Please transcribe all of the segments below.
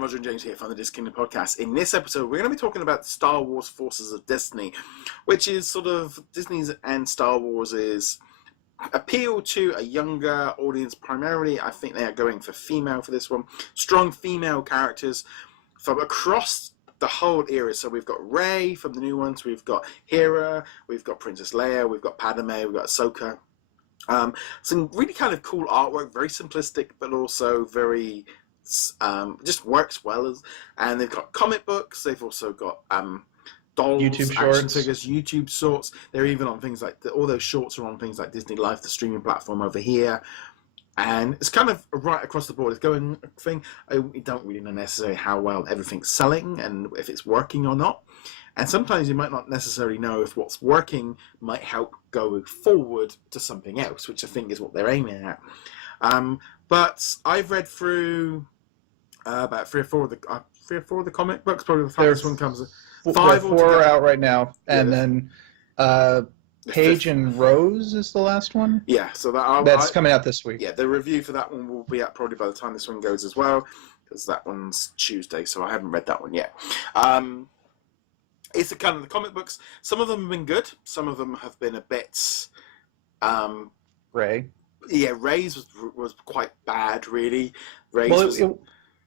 Roger and James here from the DisKingdom Podcast. In this episode, we're going to be talking about Star Wars Forces of Destiny, which is sort of Disney's and Star Wars' appeal to a younger audience. Primarily, I think they are going for female for this one. Strong female characters from across the whole era. So we've got Rey from the new ones, we've got Hera, we've got Princess Leia, we've got Padme, we've got Ahsoka. Some really kind of cool artwork, very simplistic, but also very just works well. And they've got comic books. They've also got dolls, YouTube action shorts, figures, YouTube shorts. They're even on things like all those shorts are on things like Disney Live, the streaming platform over here. And it's kind of right across the board. It's going thing. We don't really know necessarily how well everything's selling and if it's working or not. And sometimes you might not necessarily know if what's working might help go forward to something else, which I think is what they're aiming at. But I've read through about three or four of the comic books. Probably the first one comes. Five four out right now, and then Paige and Rose is the last one. Yeah, so that's coming out this week. Yeah, the review for that one will be out probably by the time this one goes as well, because that one's Tuesday, so I haven't read that one yet. It's the kind of the comic books. Some of them have been good. Some of them have been a bit. Rey. Yeah, Rey's was quite bad, really.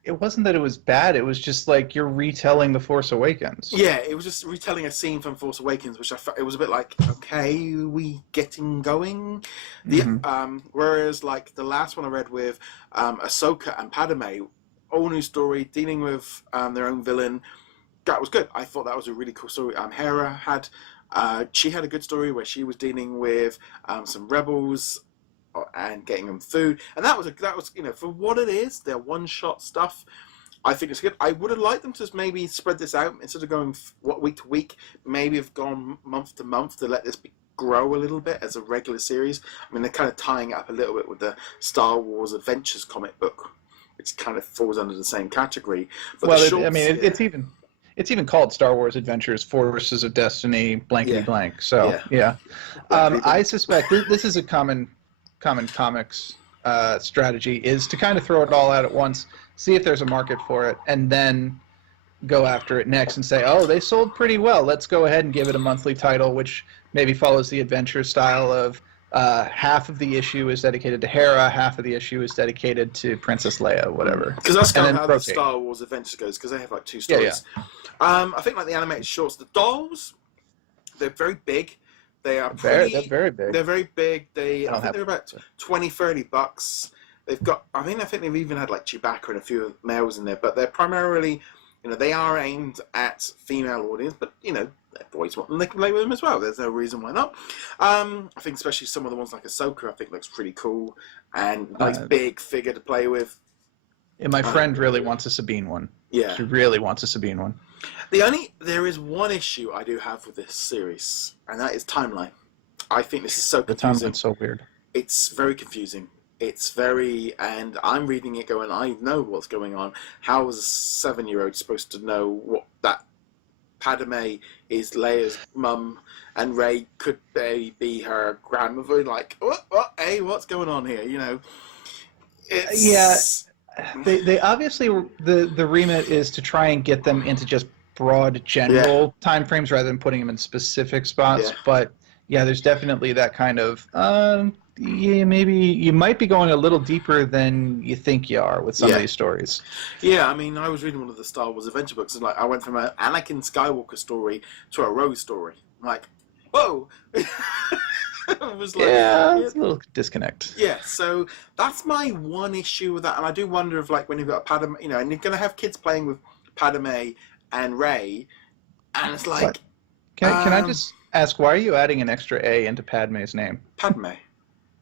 It wasn't that it was bad. It was just like you're retelling The Force Awakens. Yeah, it was just retelling a scene from Force Awakens, which I felt it was a bit like, okay, are we getting going? Whereas like the last one I read with Ahsoka and Padme, all new story, dealing with their own villain. That was good. I thought that was a really cool story. Hera had she had a good story where she was dealing with some rebels and getting them food, and that was for what it is, their one-shot stuff. I think it's good. I would have liked them to maybe spread this out instead of going week to week. Maybe have gone month to month to let this grow a little bit as a regular series. I mean, they're kind of tying it up a little bit with the Star Wars Adventures comic book, which kind of falls under the same category. But it's even called Star Wars Adventures Forces of Destiny blankety blank. So yeah. I suspect this is a common comics strategy, is to kind of throw it all out at once, see if there's a market for it, and then go after it next and say, oh, they sold pretty well, let's go ahead and give it a monthly title, which maybe follows the adventure style of half of the issue is dedicated to Hera, half of the issue is dedicated to Princess Leia, whatever. Because that's kind of how the Star Wars Adventures goes, because they have like two stories. I think like the animated shorts, the dolls, they're very big. They are they're very big. They're very big. I think they're about $20-$30. They've got. I think they've even had like Chewbacca and a few males in there, but they're primarily, they are aimed at female audience. But boys want them, they can play with them as well. There's no reason why not. I think especially some of the ones like Ahsoka, I think looks pretty cool and nice big figure to play with. And my friend really wants a Sabine one. Yeah, she really wants a Sabine one. There is one issue I do have with this series, and that is timeline. I think this is so confusing. The timeline's so weird. It's very confusing. And I'm reading it going, I know what's going on. How is a 7-year-old supposed to know what that Padme is Leia's mum and Rey could be her grandmother? Like, hey, what's going on here? They obviously, the remit is to try and get them into just broad general time frames rather than putting them in specific spots. Yeah. But there's definitely that kind of maybe you might be going a little deeper than you think you are with some of these stories. Yeah, I mean, I was reading one of the Star Wars adventure books, and like I went from an Anakin Skywalker story to a Rose story. I'm like, whoa. It was like, it's a little disconnect. Yeah, so that's my one issue with that, and I do wonder if, like, when you've got a Padme, and you're going to have kids playing with Padme and Rey, and it's like... Can I just ask, why are you adding an extra A into Padme's name? Padme.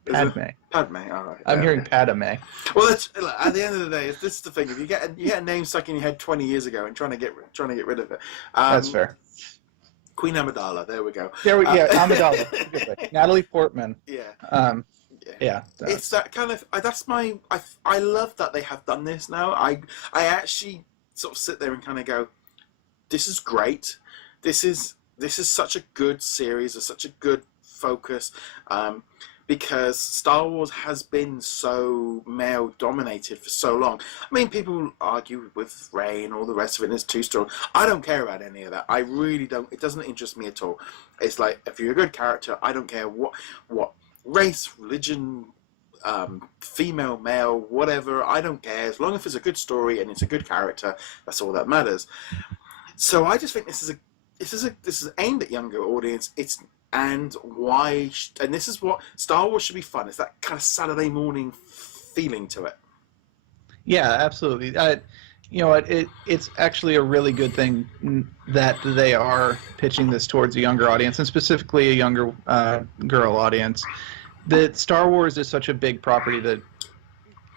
Padme, all right. I'm hearing Padme. Well, at the end of the day, this is the thing. If you get a name stuck in your head 20 years ago and trying to get rid of it... that's fair. Queen Amidala, there we go. Amidala. Natalie Portman. Yeah. It's that kind of. I love that they have done this now. I actually sort of sit there and kind of go, this is great. This is such a good series. It's such a good focus. because Star Wars has been so male-dominated for so long. I mean, people argue with Rey and all the rest of it, and it's too strong. I don't care about any of that. I really don't. It doesn't interest me at all. It's like, if you're a good character, I don't care what race, religion, female, male, whatever. I don't care. As long as it's a good story and it's a good character, that's all that matters. So I just think this is aimed at younger audience. And this is what Star Wars should be fun. It's that kind of Saturday morning feeling to it. Yeah, absolutely. You know what? It's actually a really good thing that they are pitching this towards a younger audience, and specifically a younger girl audience. That Star Wars is such a big property that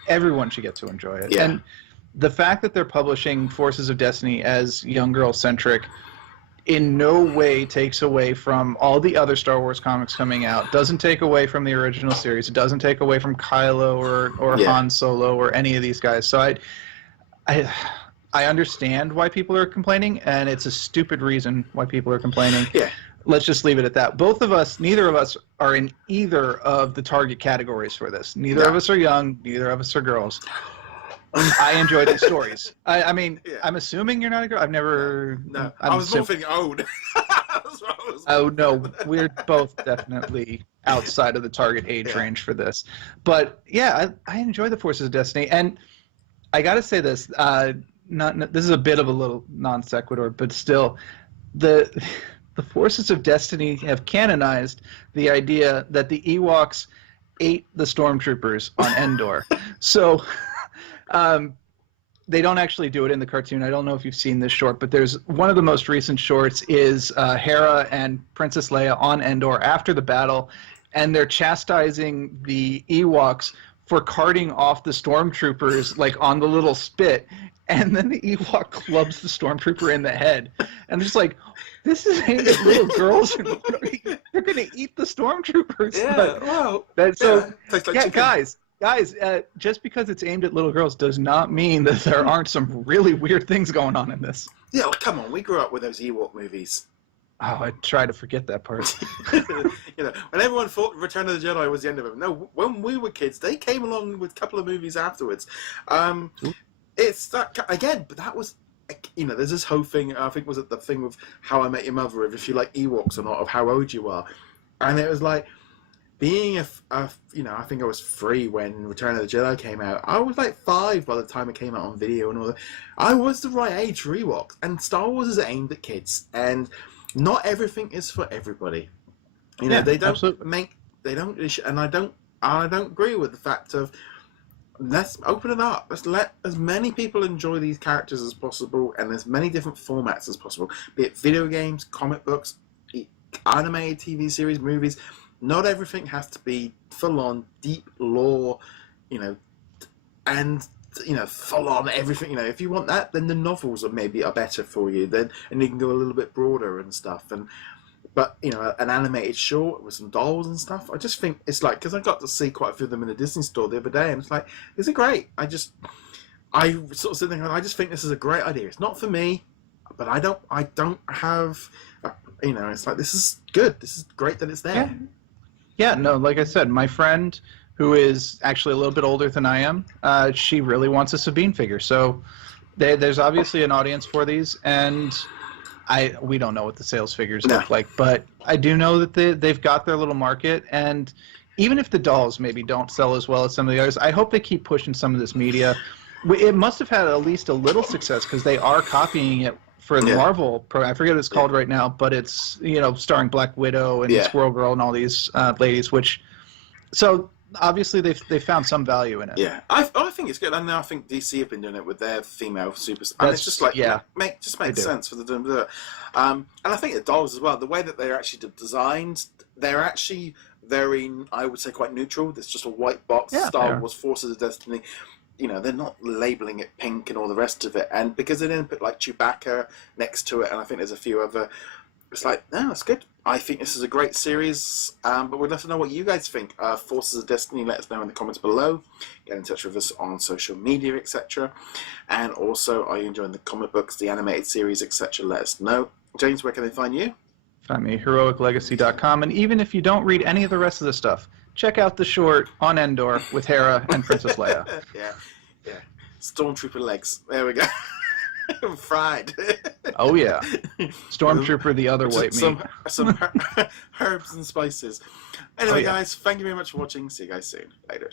everyone should get to enjoy it. Yeah. And the fact that they're publishing Forces of Destiny as young girl centric in no way takes away from all the other Star Wars comics coming out. Doesn't take away from the original series. It doesn't take away from Kylo or Han Solo or any of these guys. So I understand why people are complaining, and it's a stupid reason why people are complaining. Yeah. Let's just leave it at that. Neither of us are in either of the target categories for this. Neither of us are young. Neither of us are girls. I enjoy the stories. I mean, I'm assuming you're not a girl. I've never. No, I was more thinking old. Oh no, we're both definitely outside of the target age range for this. But yeah, I enjoy the Forces of Destiny, and I got to say this. This is a bit of a little non sequitur, but still, the Forces of Destiny have canonized the idea that the Ewoks ate the stormtroopers on Endor. So. They don't actually do it in the cartoon. I don't know if you've seen this short, but there's one of the most recent shorts is Hera and Princess Leia on Endor after the battle, and they're chastising the Ewoks for carting off the stormtroopers like on the little spit, and then the Ewok clubs the stormtrooper in the head. And I'm just like, this is aimed at little girls, and they're going to eat the stormtroopers. Yeah, well, Guys, just because it's aimed at little girls does not mean that there aren't some really weird things going on in this. Yeah, well, come on, we grew up with those Ewok movies. Oh, I try to forget that part. When everyone thought Return of the Jedi was the end of it. No, when we were kids, they came along with a couple of movies afterwards. It's that, again, but that was, there's this whole thing, I think was it the thing with How I Met Your Mother, if you like Ewoks or not, of how old you are. And it was like, being I think I was 3 when Return of the Jedi came out. I was like 5 by the time it came out on video and all that. I was the right age for Ewoks, and Star Wars is aimed at kids, and not everything is for everybody. They don't and I don't agree with the fact of, let's open it up. Let's let as many people enjoy these characters as possible, and as many different formats as possible. Be it video games, comic books, animated TV series, movies. Not everything has to be full-on, deep lore, and full-on everything. If you want that, then the novels are better for you. And you can go a little bit broader and stuff. But an animated short with some dolls and stuff. I just think it's like, because I got to see quite a few of them in the Disney store the other day, and it's like, these are great. I sort of sit there, I just think this is a great idea. It's not for me, but I don't have, it's like, this is good. This is great that it's there. Yeah, no, like I said, my friend, who is actually a little bit older than I am, she really wants a Sabine figure. So there's obviously an audience for these, and we don't know what the sales figures look like, but I do know that they've got their little market, and even if the dolls maybe don't sell as well as some of the others, I hope they keep pushing some of this media. It must have had at least a little success, because they are copying it for the Marvel program. I forget what it's called right now, but it's, starring Black Widow and Squirrel Girl and all these ladies, so obviously they found some value in it. Yeah, I think it's good, and I think DC have been doing it with their female superstars. And it's just like, makes sense for them to do it. And I think the dolls as well, the way that they're actually designed, they're actually very, I would say, quite neutral. There's just a white box, Star Wars Forces of Destiny. They're not labeling it pink and all the rest of it. And because they didn't put like Chewbacca next to it, and I think there's a few other, it's like, no, it's good. I think this is a great series, but we'd love to know what you guys think. Forces of Destiny, let us know in the comments below. Get in touch with us on social media, etc. And also, are you enjoying the comic books, the animated series, etc.? Let us know. James, where can they find you? Find me at heroiclegacy.com. And even if you don't read any of the rest of the stuff, check out the short on Endor with Hera and Princess Leia. Yeah. Stormtrooper legs. There we go. Fried. Oh yeah. Stormtrooper, the other white meat. Some herbs and spices. Anyway, guys, thank you very much for watching. See you guys soon. Later.